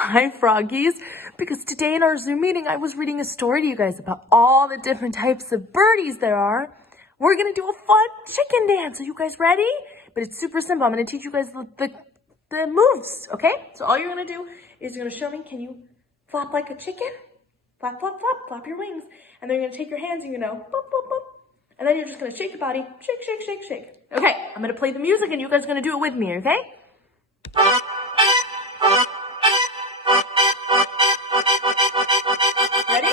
Hi, Froggies. Because today in our Zoom meeting, I was reading a story to you guys about all the different types of birdies there are. We're going to do a fun chicken dance. Are you guys ready? But it's super simple. I'm going to teach you guys the moves, okay? So all you're going to do is you're going to show me, can you flap like a chicken? Flap, flap, flap, flap your wings. And then you're going to take your hands and you're going to boop, boop, boop. And then you're just going to shake your body. Shake, shake, shake, shake. Okay, I'm going to play the music and you guys are going to do it with me, okay? Ready?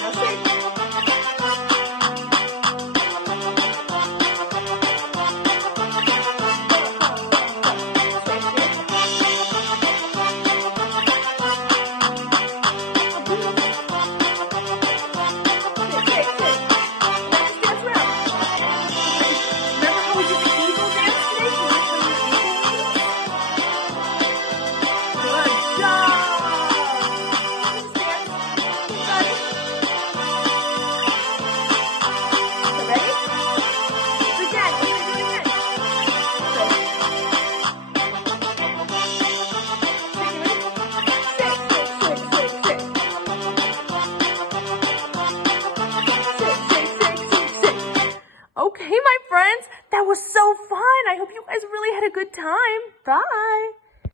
Now shake. Okay, my friends, that was so fun. I hope you guys really had a good time. Bye.